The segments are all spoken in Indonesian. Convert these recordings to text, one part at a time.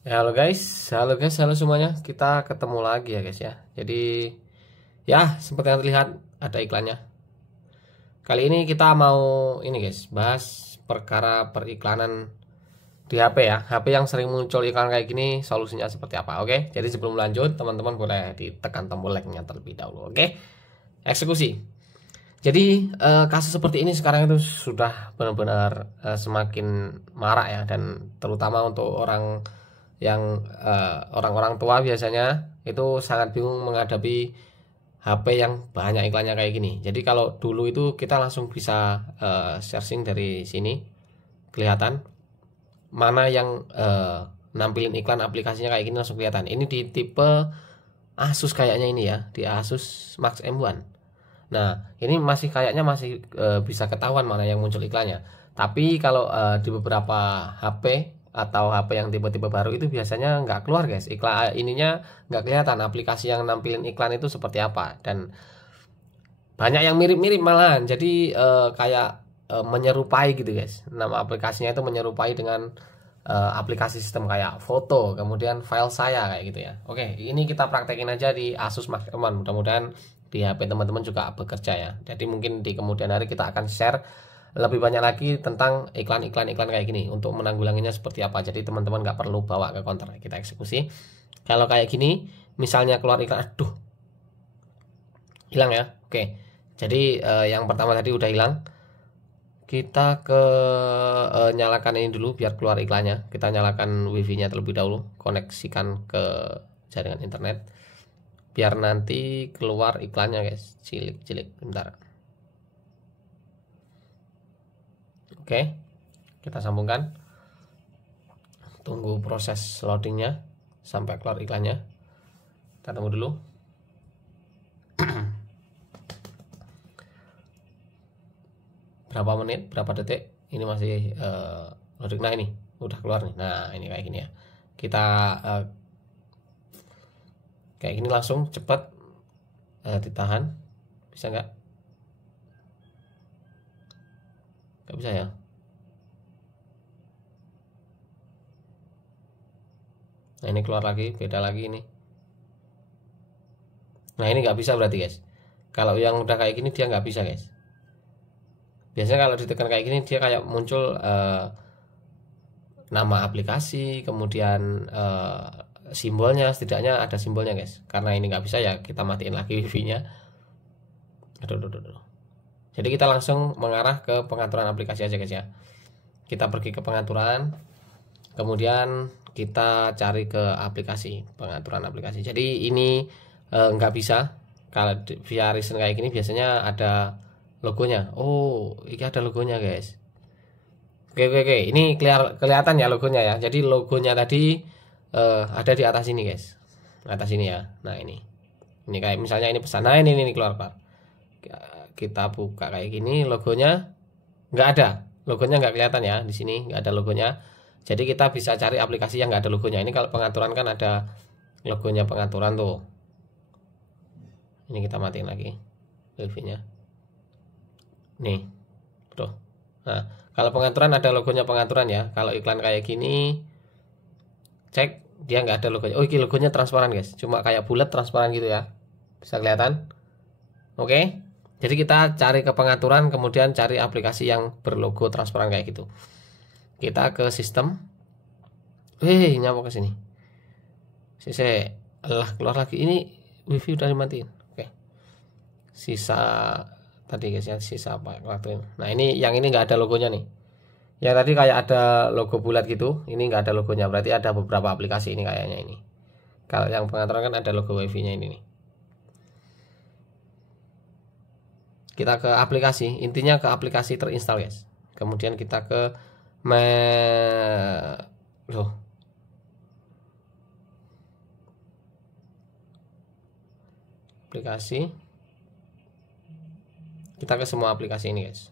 Halo guys, halo semuanya. Kita ketemu lagi ya guys ya. Jadi ya seperti yang terlihat ada iklannya. Kali ini kita mau ini guys, bahas perkara periklanan di HP ya. HP yang sering muncul iklan kayak gini, solusinya seperti apa? Oke. Jadi sebelum lanjut, teman-teman boleh ditekan tombol like-nya terlebih dahulu. Oke. Eksekusi. Jadi kasus seperti ini sekarang itu sudah benar-benar semakin marak ya, dan terutama untuk orang-orang tua biasanya itu sangat bingung menghadapi HP yang banyak iklannya kayak gini. Jadi kalau dulu itu kita langsung bisa searching dari sini, kelihatan mana yang nampilin iklan aplikasinya kayak gini langsung kelihatan. Ini di tipe Asus kayaknya ini ya, di Asus Max M1. Nah, ini kayaknya masih bisa ketahuan mana yang muncul iklannya. Tapi kalau di beberapa HP atau HP yang tipe-tipe baru itu biasanya nggak keluar guys, iklan ininya nggak kelihatan aplikasi yang nampilin iklan itu seperti apa, dan banyak yang mirip-mirip malahan. Jadi kayak menyerupai gitu guys, nama aplikasinya itu menyerupai dengan aplikasi sistem kayak foto, kemudian file saya kayak gitu ya. Oke, ini kita praktekin aja di Asus Max M1, mudah-mudahan di HP teman-teman juga bekerja ya. Jadi mungkin di kemudian hari kita akan share lebih banyak lagi tentang iklan kayak gini untuk menanggulanginya seperti apa. Jadi teman-teman nggak perlu bawa ke counter, kita eksekusi. Kalau kayak gini misalnya keluar iklan, aduh, hilang ya. Oke, jadi yang pertama tadi udah hilang. Kita ke nyalakan ini dulu biar keluar iklannya. Kita nyalakan wifi nya terlebih dahulu, koneksikan ke jaringan internet biar nanti keluar iklannya guys. Cilik bentar. Oke, kita sambungkan, tunggu proses loadingnya sampai keluar iklannya. Kita tunggu dulu. Berapa menit, berapa detik, ini masih loading. Nah, ini udah keluar nih. Nah, ini kayak gini ya. Kita kayak gini langsung cepat, ditahan. Bisa nggak? Nggak bisa ya. Nah, ini keluar lagi, beda lagi ini. Nah, ini nggak bisa berarti guys. Kalau yang udah kayak gini dia nggak bisa guys. Biasanya kalau ditekan kayak gini dia kayak muncul nama aplikasi, kemudian simbolnya, setidaknya ada simbolnya guys. Karena ini nggak bisa ya, kita matiin lagi wifi-nya. Aduh. Jadi kita langsung mengarah ke pengaturan aplikasi aja guys ya. Kita pergi ke pengaturan, kemudian kita cari ke aplikasi, pengaturan aplikasi. Jadi ini nggak bisa. Kalau via recent kayak gini biasanya ada logonya. Oh, ini ada logonya guys. Oke. Ini kelihatan ya logonya ya. Jadi logonya tadi ada di atas ini guys. Atas ini ya. Nah, ini kayak misalnya ini pesan. Nah, ini keluar. Kita buka kayak gini, logonya nggak ada. Logonya nggak kelihatan ya. Di sini nggak ada logonya. Jadi kita bisa cari aplikasi yang nggak ada logonya. Ini kalau pengaturan kan ada logonya pengaturan tuh. Ini kita matiin lagi wifi-nya. Nih, tuh. Nah, kalau pengaturan ada logonya pengaturan ya. Kalau iklan kayak gini, cek dia nggak ada logonya. Oh, ini logonya transparan guys, cuma kayak bulat transparan gitu ya. Bisa kelihatan? Oke. Jadi kita cari ke pengaturan, kemudian cari aplikasi yang berlogo transparan kayak gitu. Kita ke sistem. Nyamuk ke sini. Keluar lagi. Ini wifi udah dimatiin. Oke. Sisa tadi guys ya, sisa apa waktu ini. Nah, ini yang ini nggak ada logonya nih. Yang tadi kayak ada logo bulat gitu, ini nggak ada logonya. Berarti ada beberapa aplikasi ini kayaknya ini. Kalau yang pengaturan kan ada logo wifi-nya ini nih. Kita ke aplikasi, intinya ke aplikasi terinstall guys. Kemudian kita ke aplikasi. Kita ke semua aplikasi ini guys.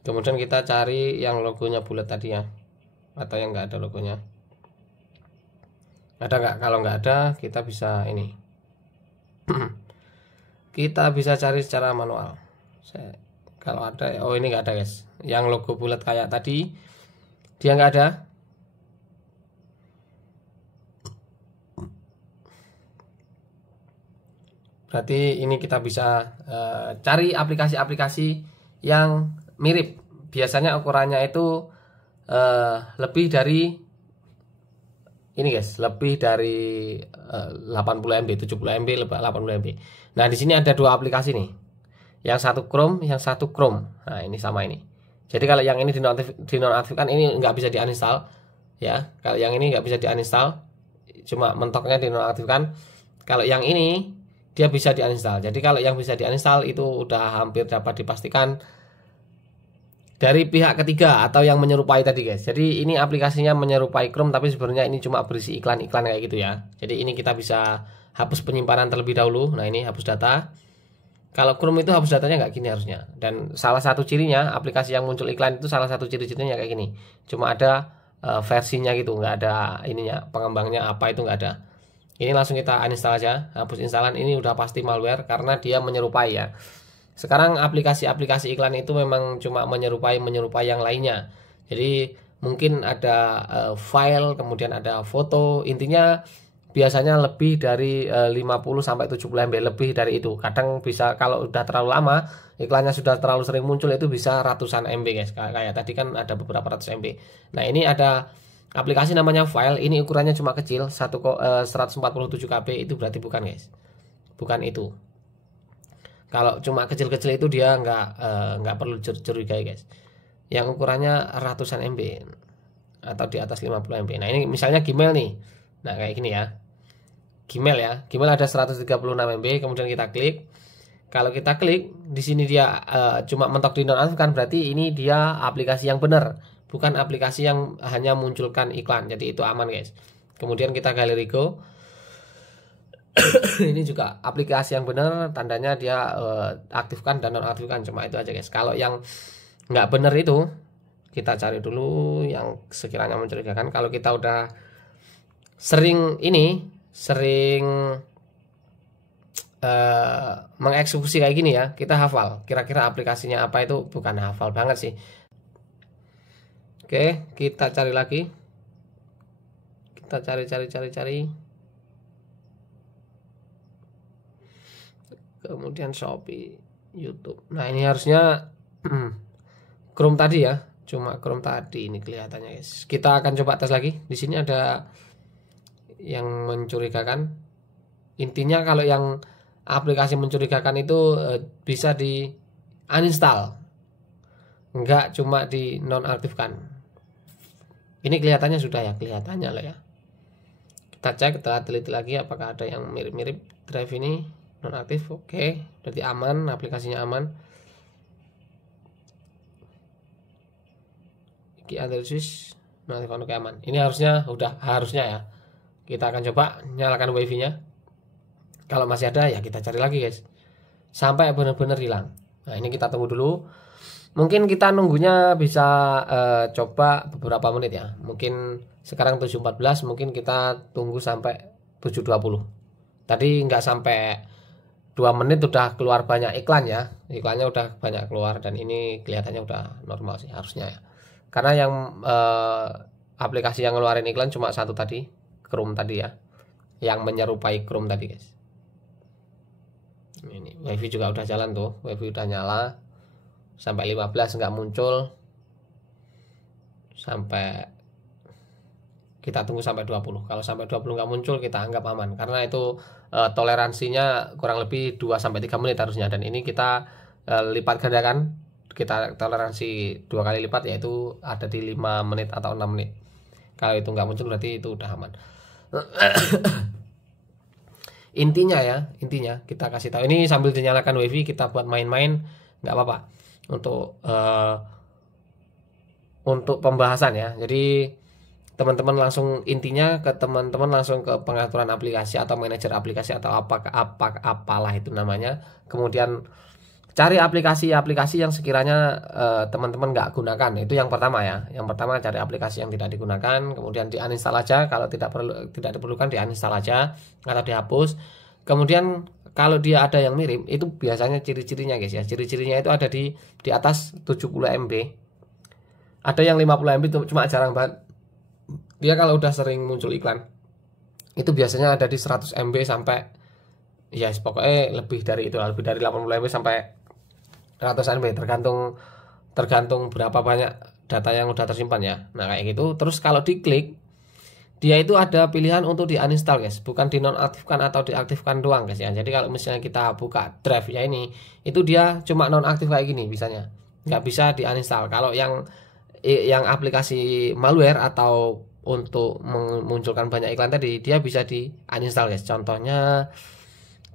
Kemudian kita cari yang logonya bulat tadi ya, atau yang nggak ada logonya. Ada nggak? Kalau nggak ada, kita bisa ini. Kita bisa cari secara manual. Kalau ada, oh ini nggak ada guys. Yang logo bulat kayak tadi, dia nggak ada. Berarti ini kita bisa cari aplikasi-aplikasi yang mirip. Biasanya ukurannya itu lebih dari ini guys, lebih dari 80 MB, 70 MB, 80 MB. Nah, di sini ada dua aplikasi nih. Yang satu Chrome, yang satu Chrome. Nah, ini sama ini. Jadi kalau yang ini dinonaktifkan, ini nggak bisa diuninstall ya. Kalau yang ini nggak bisa diuninstall, cuma mentoknya dinonaktifkan. Kalau yang ini dia bisa diuninstall. Jadi kalau yang bisa diuninstall itu udah hampir dapat dipastikan dari pihak ketiga atau yang menyerupai tadi guys. Jadi ini aplikasinya menyerupai Chrome, tapi sebenarnya ini cuma berisi iklan-iklan kayak gitu ya. Jadi ini kita bisa hapus penyimpanan terlebih dahulu. Nah, ini hapus data. Kalau Chrome itu hapus datanya nggak gini harusnya. Dan salah satu cirinya aplikasi yang muncul iklan itu salah satu ciri-cirinya kayak gini. Cuma ada versinya gitu, nggak ada ininya, pengembangnya apa itu nggak ada. Ini langsung kita uninstall aja, hapus instalan. Ini udah pasti malware karena dia menyerupai ya. Sekarang aplikasi-aplikasi iklan itu memang cuma menyerupai yang lainnya. Jadi mungkin ada file, kemudian ada foto. Intinya biasanya lebih dari 50 sampai 70 MB, lebih dari itu. Kadang bisa kalau udah terlalu lama, iklannya sudah terlalu sering muncul, itu bisa ratusan MB guys. Kayak tadi kan ada beberapa ratus MB. Nah, ini ada aplikasi namanya File. Ini ukurannya cuma kecil, 147 KB. Itu berarti bukan guys. Bukan itu. Kalau cuma kecil-kecil itu dia nggak perlu curiga guys. Yang ukurannya ratusan MB atau di atas 50 MB. Nah, ini misalnya Gmail nih. Nah, kayak gini ya. Gmail ya. Gmail ada 136 MB, kemudian kita klik. Kalau kita klik, di sini dia cuma mentok dinonaktifkan, berarti ini dia aplikasi yang benar, bukan aplikasi yang hanya munculkan iklan. Jadi itu aman guys. Kemudian kita galeri go. Ini juga aplikasi yang benar, tandanya dia aktifkan dan nonaktifkan, cuma itu aja guys. Kalau yang nggak benar itu kita cari dulu yang sekiranya mencurigakan. Kalau kita udah sering mengeksekusi kayak gini ya, kita hafal kira-kira aplikasinya apa. Itu bukan hafal banget sih. Oke, kita cari lagi, kita cari kemudian Shopee, YouTube. Nah, ini harusnya Chrome tadi ya, cuma Chrome tadi ini kelihatannya guys. Kita akan coba tes lagi. Di sini ada yang mencurigakan. Intinya kalau yang aplikasi mencurigakan itu bisa di uninstall, enggak cuma di nonaktifkan. Ini kelihatannya sudah ya, kelihatannya lah ya. Kita cek, kita teliti lagi apakah ada yang mirip-mirip. Drive ini nonaktif, oke, berarti aman, aplikasinya aman. Iki analisis nonaktifkan, oke, aman. Ini harusnya ya. Kita akan coba nyalakan wifi-nya. Kalau masih ada ya kita cari lagi guys, sampai benar-benar hilang. Nah, ini kita tunggu dulu. Mungkin kita nunggunya bisa coba beberapa menit ya. Mungkin sekarang 7.14, mungkin kita tunggu sampai 7.20. Tadi nggak sampai 2 menit udah keluar banyak iklan ya. Iklannya udah banyak keluar, dan ini kelihatannya udah normal sih harusnya ya. Karena yang aplikasi yang ngeluarin iklan cuma satu tadi, Chrome tadi ya, yang menyerupai Chrome tadi guys. Ini wifi juga udah jalan tuh, wifi udah nyala. Sampai 15 nggak muncul, sampai kita tunggu sampai 20. Kalau sampai 20 nggak muncul, kita anggap aman, karena itu toleransinya kurang lebih 2-3 menit harusnya. Dan ini kita lipat gandakan, kita toleransi 2 kali lipat, yaitu ada di 5 menit atau 6 menit. Kalau itu nggak muncul berarti itu udah aman. Intinya kita kasih tahu ini sambil dinyalakan wifi, kita buat main-main nggak apa-apa untuk pembahasan ya. Jadi teman-teman langsung, intinya ke teman-teman langsung ke pengaturan aplikasi atau manajer aplikasi atau apalah itu namanya. Kemudian cari aplikasi-aplikasi yang sekiranya teman-teman nggak gunakan. Itu yang pertama ya. Yang pertama cari aplikasi yang tidak digunakan, kemudian diuninstall aja. Kalau tidak diperlukan diuninstall aja atau dihapus. Kemudian kalau dia ada yang mirip, itu biasanya ciri-cirinya guys ya. Ciri-cirinya itu ada di atas 70 MB. Ada yang 50 MB, cuma jarang banget. Dia kalau udah sering muncul iklan, itu biasanya ada di 100 MB sampai ya pokoknya lebih dari itu, lebih dari 80 MB sampai ratusan MB, tergantung berapa banyak data yang udah tersimpan ya. Nah kayak gitu. Terus kalau diklik, dia itu ada pilihan untuk di uninstall guys, bukan dinonaktifkan atau diaktifkan doang guys ya. Jadi kalau misalnya kita buka drive ya ini, itu dia cuma nonaktif kayak gini bisanya, nggak bisa di uninstall. Kalau yang aplikasi malware atau untuk memunculkan banyak iklan tadi, dia bisa di uninstall guys. Contohnya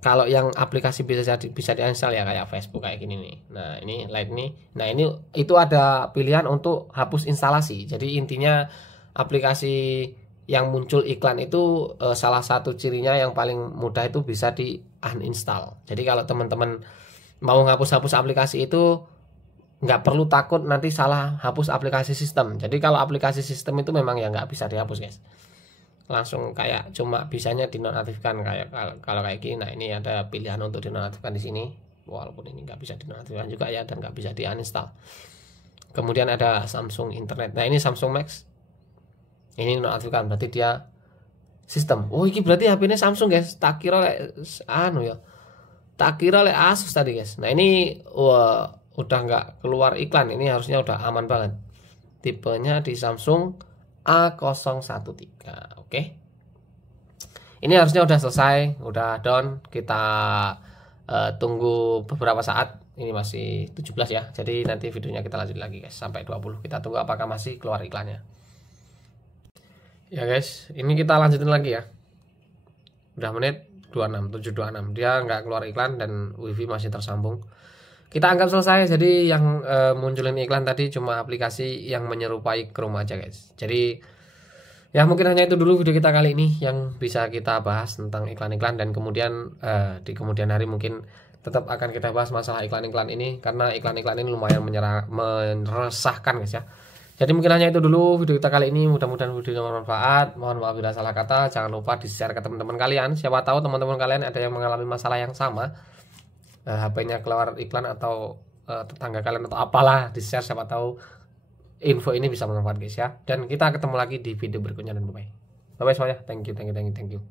kalau yang aplikasi bisa diinstal ya kayak Facebook kayak gini nih. Nah ini Light nih. Nah ini itu ada pilihan untuk hapus instalasi. Jadi intinya aplikasi yang muncul iklan itu salah satu cirinya yang paling mudah itu bisa di uninstall. Jadi kalau teman-teman mau hapus aplikasi itu nggak perlu takut nanti salah hapus aplikasi sistem. Jadi kalau aplikasi sistem itu memang ya nggak bisa dihapus guys, langsung kayak cuma bisanya dinonaktifkan kayak kalau kayak gini. Nah ini ada pilihan untuk dinonaktifkan di sini, walaupun ini nggak bisa dinonaktifkan juga ya, dan nggak bisa diuninstall. Kemudian ada Samsung Internet. Nah ini Samsung Max, ini nonaktifkan, berarti dia sistem. Oh ini berarti HP ini Samsung guys, tak kira tak kira Asus tadi guys. Nah ini udah nggak keluar iklan, ini harusnya udah aman banget. Tipenya di Samsung A013. Oke. Ini harusnya udah selesai, udah down. Kita tunggu beberapa saat. Ini masih 17 ya. Jadi nanti videonya kita lanjut lagi guys sampai 20. Kita tunggu apakah masih keluar iklannya. Ya guys, ini kita lanjutin lagi ya. Udah menit 726. Dia nggak keluar iklan dan wifi masih tersambung. Kita anggap selesai. Jadi yang munculin iklan tadi cuma aplikasi yang menyerupai Chrome aja guys. Jadi ya mungkin hanya itu dulu video kita kali ini yang bisa kita bahas tentang iklan-iklan, dan kemudian di kemudian hari mungkin tetap akan kita bahas masalah iklan-iklan ini, karena iklan-iklan ini lumayan meresahkan guys ya. Jadi mungkin hanya itu dulu video kita kali ini. Mudah-mudahan videonya bermanfaat. Mohon maaf bila salah kata. Jangan lupa di-share ke teman-teman kalian. Siapa tahu teman-teman kalian ada yang mengalami masalah yang sama, HP-nya keluar iklan, atau tetangga kalian atau apalah, di-share, siapa tahu info ini bisa bermanfaat guys ya. Dan kita ketemu lagi di video berikutnya, dan bye bye semuanya. Thank you.